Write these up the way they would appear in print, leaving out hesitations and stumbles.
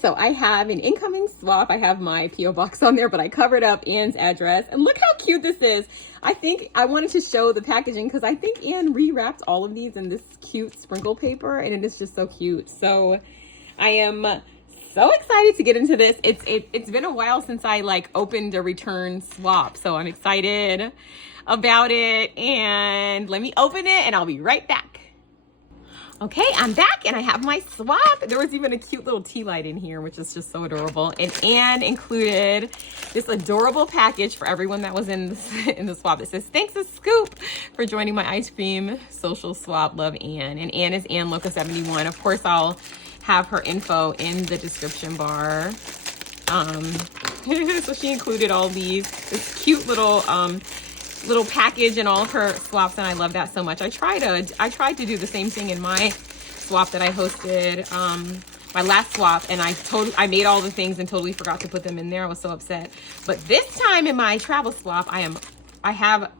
so I have an incoming swap. I have my P.O. box on there, but I covered up Anne's address. And look how cute this is. I think I wanted to show the packaging because I think Anne rewrapped all of these in this cute sprinkle paper, and it is just so cute. So I am so excited to get into this. It's been a while since I like opened a return swap, so I'm excited about it. And let me open it and I'll be right back. Okay, I'm back and I have my swap. There was even a cute little tea light in here, which is just so adorable. And Anne included this adorable package for everyone that was in the swap. It says, thanks a scoop for joining my ice cream social swap. Love, Anne. And Anne is Anne Loca 71. Of course, I'll have her info in the description bar. So she included all this cute little package in all of her swaps, and I love that so much. I tried to do the same thing in my swap that I hosted, my last swap, and I made all the things and totally forgot to put them in there. I was so upset. But this time in my travel swap, I have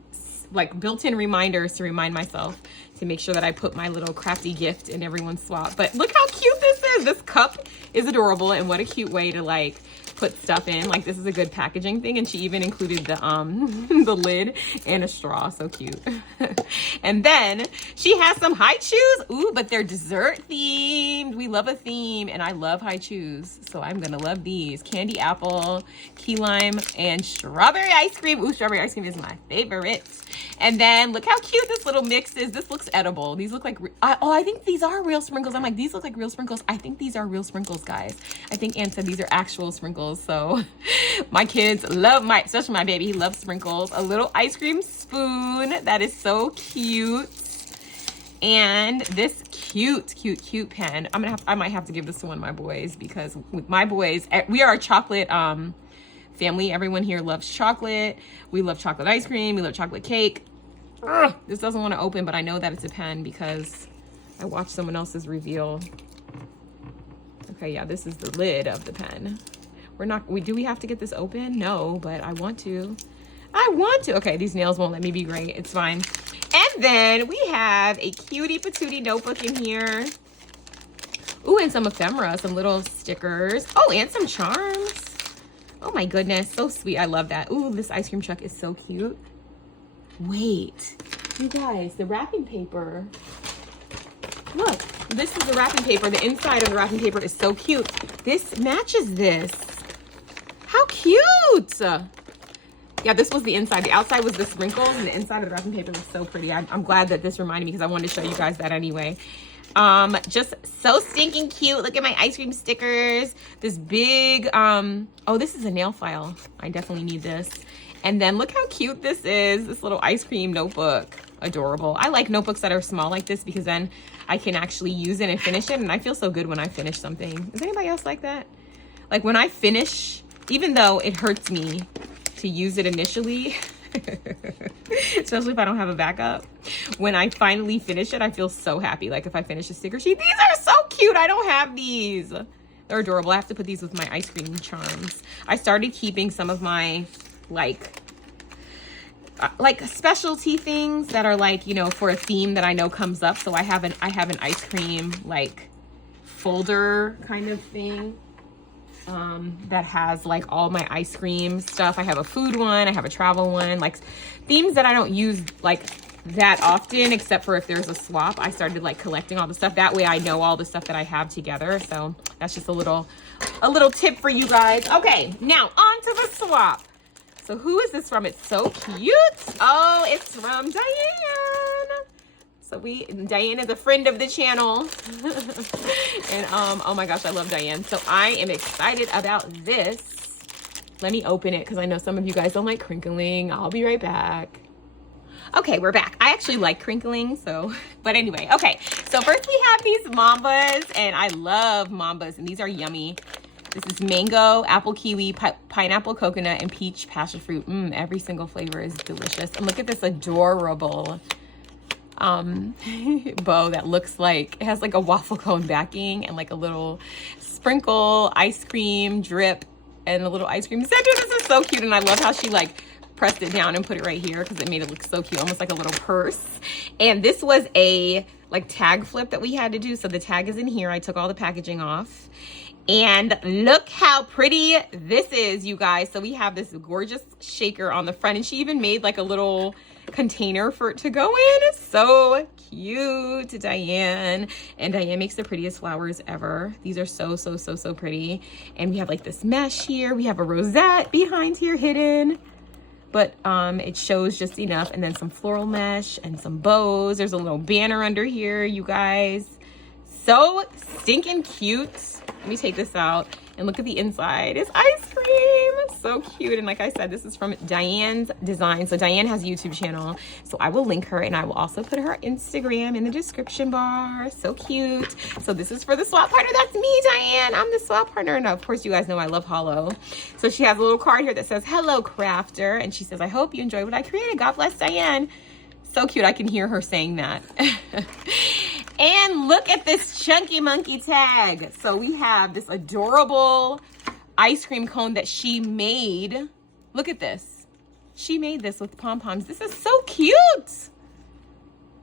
like built-in reminders to remind myself to make sure that I put my little crafty gift in everyone's swap. But look how cute this is. This cup is adorable, and what a cute way to like put stuff in. Like, this is a good packaging thing, and she even included the the lid and a straw. So cute. And then she has some high chews. Ooh, but they're dessert themed. We love a theme, and I love high chews, so I'm gonna love these. Candy apple, key lime, and strawberry ice cream. Ooh, strawberry ice cream is my favorite. And then look how cute this little mix is. This looks edible. These look like I think these are real sprinkles. I'm like, these look like real sprinkles. I think these are real sprinkles, guys. I think Anne said these are actual sprinkles. So my kids love especially my baby, he loves sprinkles. A little ice cream spoon that is so cute. And this cute pen. I might have to give this to one of my boys, because with my boys, we are a chocolate family. Everyone here loves chocolate. We love chocolate ice cream. We love chocolate cake. Ugh, this doesn't want to open, but I know that it's a pen because I watched someone else's reveal. Okay, yeah, this is the lid of the pen. Do we have to get this open? No, but I want to. Okay, these nails won't let me be great. It's fine. And then we have a cutie patootie notebook in here. Ooh, and some ephemera, some little stickers. Oh, and some charms. Oh my goodness, so sweet. I love that. Ooh, this ice cream truck is so cute. Wait, you guys, the wrapping paper. Look, this is the wrapping paper. The inside of the wrapping paper is so cute. This matches this. How cute! Yeah, this was the inside. The outside was the sprinkles, and the inside of the wrapping paper was so pretty. I'm glad that this reminded me, because I wanted to show you guys that anyway. Just so stinking cute. Look at my ice cream stickers. This big, oh, this is a nail file. I definitely need this. And then look how cute this is. This little ice cream notebook. Adorable. I like notebooks that are small like this, because then I can actually use it and finish it. And I feel so good when I finish something. Is anybody else like that? Like when I finish, even though it hurts me to use it initially, especially if I don't have a backup, when I finally finish it, I feel so happy. Like if I finish a sticker sheet, these are so cute. I don't have these. They're adorable. I have to put these with my ice cream charms. I started keeping some of my like specialty things that are like, you know, for a theme that I know comes up. So I have an ice cream like folder kind of thing that has like all my ice cream stuff. I have a food one, I have a travel one, like themes that I don't use like that often, except for if there's a swap. I started like collecting all the stuff. That way I know all the stuff that I have together. So that's just a little tip for you guys. Okay, now on to the swap. So who is this from? It's so cute. Oh, it's from Diane. So Diane is a friend of the channel. And oh my gosh, I love Diane. So I am excited about this. Let me open it, because I know some of you guys don't like crinkling. I'll be right back. Okay, we're back. I actually like crinkling, so, but anyway, okay. So first we have these mambas, and I love mambas, and these are yummy. This is mango, apple kiwi, pineapple, coconut, and peach passion fruit. Every single flavor is delicious. And look at this adorable bow that looks like, it has like a waffle cone backing and like a little sprinkle ice cream drip and a little ice cream center. This is so cute, and I love how she like pressed it down and put it right here, because it made it look so cute, almost like a little purse. And this was a like tag flip that we had to do. So the tag is in here. I took all the packaging off, And look how pretty this is, you guys. So we have this gorgeous shaker on the front, and she even made like a little container for it to go in. So cute, Diane. And Diane makes the prettiest flowers ever. These are so, so, so, so pretty. And we have like this mesh here. We have a rosette behind here hidden, but it shows just enough. And then some floral mesh and some bows. There's a little banner under here, you guys. So stinking cute. Let me take this out and look at the inside. It's ice cream. So cute. And like I said, this is from Diane's Design. So Diane has a YouTube channel. So I will link her, and I will also put her Instagram in the description bar. So cute. So this is for the swap partner. That's me, Diane. I'm the swap partner. And of course, you guys know I love Hollow. So she has a little card here that says, "Hello, crafter." And she says, "I hope you enjoy what I created. God bless Diane." So cute. I can hear her saying that. And look at this chunky monkey tag. So we have this adorable ice cream cone that she made. Look at this. She made this with pom-poms. This is so cute.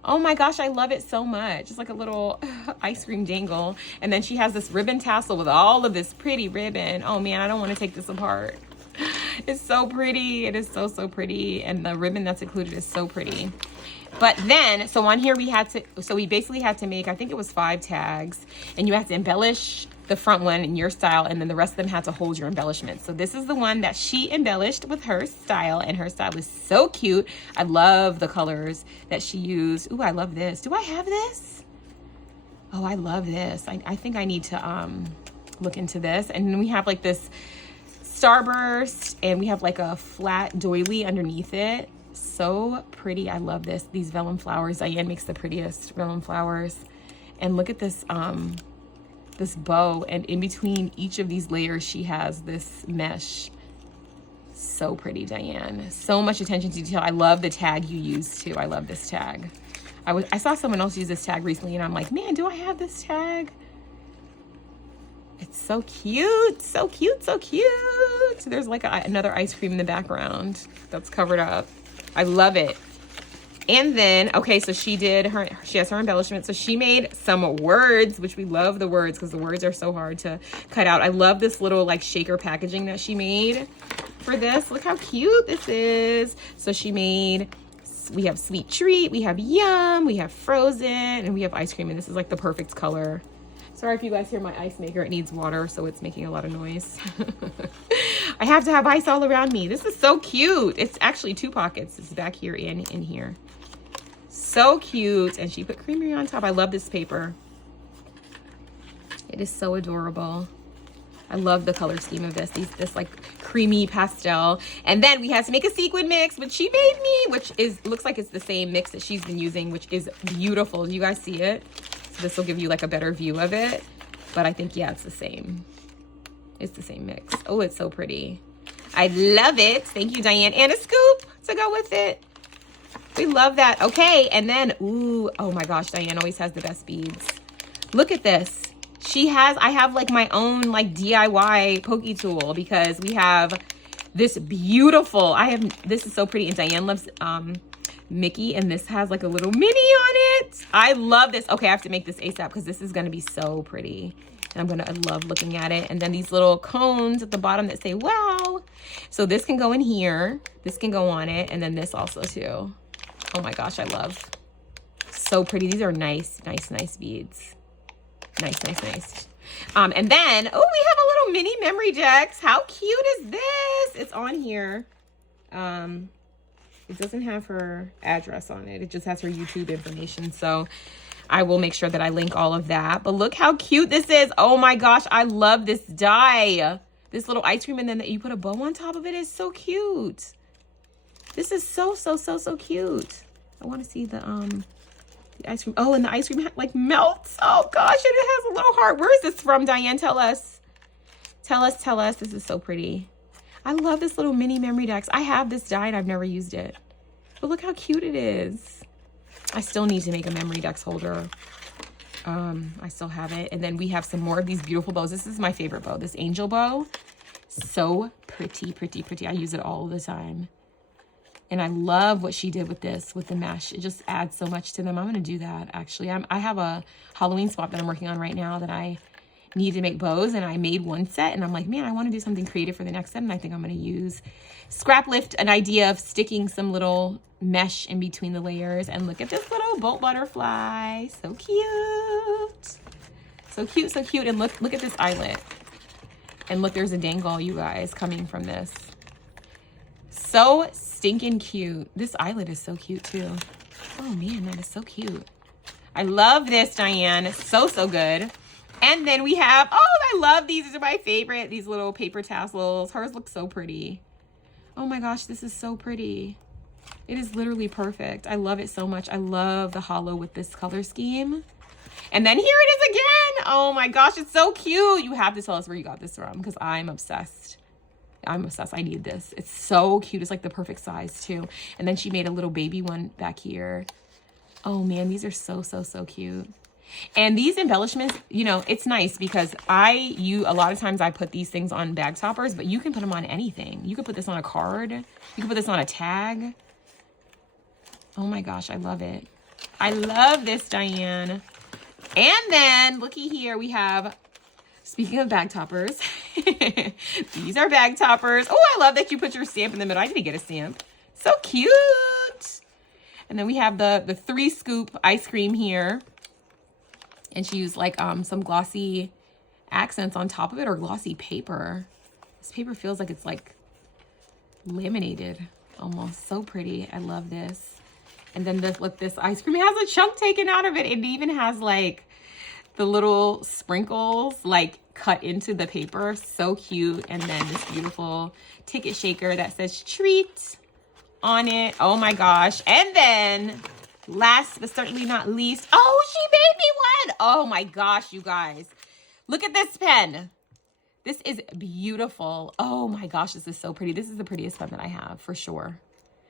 Oh my gosh, I love it so much. It's like a little ice cream dangle. And then she has this ribbon tassel with all of this pretty ribbon. Oh man, I don't want to take this apart. It's so pretty. It is so, so pretty. And the ribbon that's included is so pretty. But then, so on here we basically had to make, I think it was 5 tags, and you have to embellish the front one in your style, and then the rest of them had to hold your embellishments. So this is the one that she embellished with her style, and her style is so cute. I love the colors that she used. Ooh, I love this. Do I have this? Oh, I love this. I think I need to look into this. And then we have like this starburst, and we have like a flat doily underneath it. So pretty. I love this. These vellum flowers. Diane makes the prettiest vellum flowers. And look at this this bow, and in between each of these layers she has this mesh. So pretty, Diane. So much attention to detail. I love the tag you use too. I love this tag. I saw someone else use this tag recently, and I'm like, man, do I have this tag? It's so cute. So cute, so cute. So there's like another ice cream in the background that's covered up. I love it. And then, okay, so she has her embellishment. So she made some words, which we love the words because the words are so hard to cut out. I love this little like shaker packaging that she made for this. Look how cute this is. So we have sweet treat, we have yum, we have frozen, and we have ice cream. And this is like the perfect color. Sorry if you guys hear my ice maker. It needs water, so it's making a lot of noise. I have to have ice all around me. This is so cute. It's actually 2 pockets. It's back here and in here. So cute. And she put creamery on top. I love this paper. It is so adorable. I love the color scheme of this. This like creamy pastel. And then we had to make a sequin mix, which she made me, which looks like it's the same mix that she's been using, which is beautiful. Do you guys see it? So this will give you like a better view of it. But I think, yeah, it's the same. It's the same mix. Oh, it's so pretty. I love it. Thank you, Diane. And a scoop to go with it. We love that. Okay, and then, ooh, oh my gosh, Diane always has the best beads. Look at this. I have like my own like DIY pokey tool because we have this beautiful, this is so pretty, and Diane loves Mickey, and this has like a little Minnie on it. I love this. Okay, I have to make this ASAP because this is gonna be so pretty. And I love looking at it. And then these little cones at the bottom that say, wow. So this can go in here. This can go on it. And then this also too. Oh my gosh, I love. So pretty. These are nice, nice, nice beads. Nice, nice, nice. And then, oh, we have a little mini memory decks. How cute is this? It's on here. It doesn't have her address on it. It just has her YouTube information. So I will make sure that I link all of that. But look how cute this is. Oh my gosh, I love this die. This little ice cream, and then you put a bow on top of it is so cute. This is so, so, so, so cute. I want to see the ice cream. Oh, and the ice cream like melts. Oh gosh, and it has a little heart. Where is this from, Diane? Tell us. Tell us, tell us. This is so pretty. I love this little mini memory decks. I have this die and I've never used it. But look how cute it is. I still need to make a memory decks holder. I still have it. And then we have some more of these beautiful bows. This is my favorite bow, this angel bow. So pretty, pretty, pretty. I use it all the time. And I love what she did with this, with the mesh. It just adds so much to them. I'm going to do that, actually. I have a Halloween swap that I'm working on right now that I need to make bows, and I made one set, and I'm like, man, I want to do something creative for the next set, and I think I'm going to use Scrap Lift, an idea of sticking some little mesh in between the layers. And look at this little bolt butterfly. So cute. So cute, so cute. And look at this eyelet. And look, there's a dangle, you guys, coming from this. So stinking cute. This eyelet is so cute too. Oh man, that is so cute. I love this, Diane. So, so good. And then we have, oh, I love these. These are my favorite. These little paper tassels. Hers look so pretty. Oh my gosh, this is so pretty. It is literally perfect. I love it so much. I love the hollow with this color scheme. And then here it is again. Oh my gosh, it's so cute. You have to tell us where you got this from because I'm obsessed. I'm obsessed. I need this. It's so cute. It's like the perfect size too. And then she made a little baby one back here. Oh man, these are so, so, so cute. And these embellishments, you know, it's nice because a lot of times I put these things on bag toppers, but you can put them on anything. You could put this on a card. You can put this on a tag. Oh my gosh, I love it. I love this, Diane. And then looky here, we have, speaking of bag toppers, these are bag toppers. Oh, I love that you put your stamp in the middle. I didn't get a stamp. So cute. And then we have the 3 scoop ice cream here. And she used like some glossy accents on top of it, or glossy paper. This paper feels like it's like laminated almost. So pretty. I love this. And then look, this ice cream has a chunk taken out of it. It even has like the little sprinkles like cut into the paper. So cute. And then this beautiful ticket shaker that says treat on it. Oh my gosh. And then last but certainly not least, oh, she made me one. Oh my gosh, you guys. Look at this pen. This is beautiful. Oh my gosh, this is so pretty. This is the prettiest pen that I have for sure.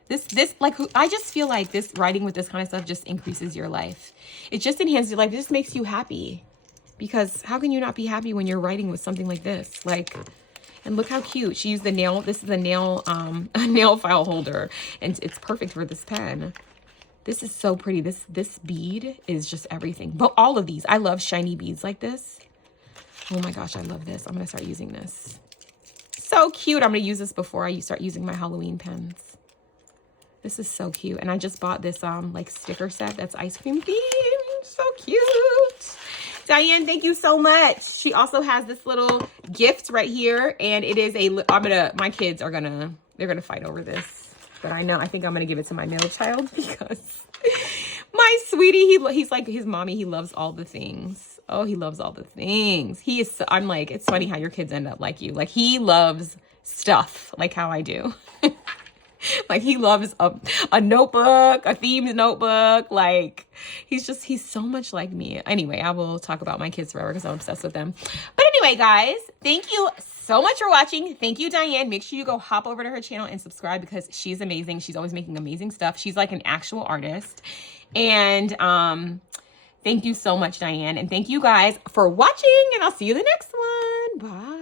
This like, I just feel like this writing with this kind of stuff just increases your life. It just enhances your life. It just makes you happy. Because how can you not be happy when you're writing with something like this? Like, and look how cute. She used the nail, this is a nail file holder. And it's perfect for this pen. This is so pretty. This bead is just everything. But all of these, I love shiny beads like this. Oh my gosh, I love this. I'm gonna start using this. So cute. I'm gonna use this before I start using my Halloween pens. This is so cute. And I just bought this like sticker set that's ice cream themed. So cute. Diane, thank you so much. She also has this little gift right here. And it is my kids are they're gonna fight over this. But I think I'm gonna give it to my middle child because my sweetie, he's like his mommy. He loves all the things. Oh, he loves all the things. I'm like, it's funny how your kids end up like you. Like he loves stuff like how I do. Like he loves a notebook, a themed notebook. Like he's so much like me. Anyway, I will talk about my kids forever because I'm obsessed with them. But anyway, guys, thank you so much for watching. Thank you, Diane. Make sure you go hop over to her channel and subscribe because she's amazing. She's always making amazing stuff. She's like an actual artist. And thank you so much, Diane. And thank you guys for watching, and I'll see you in the next one. Bye.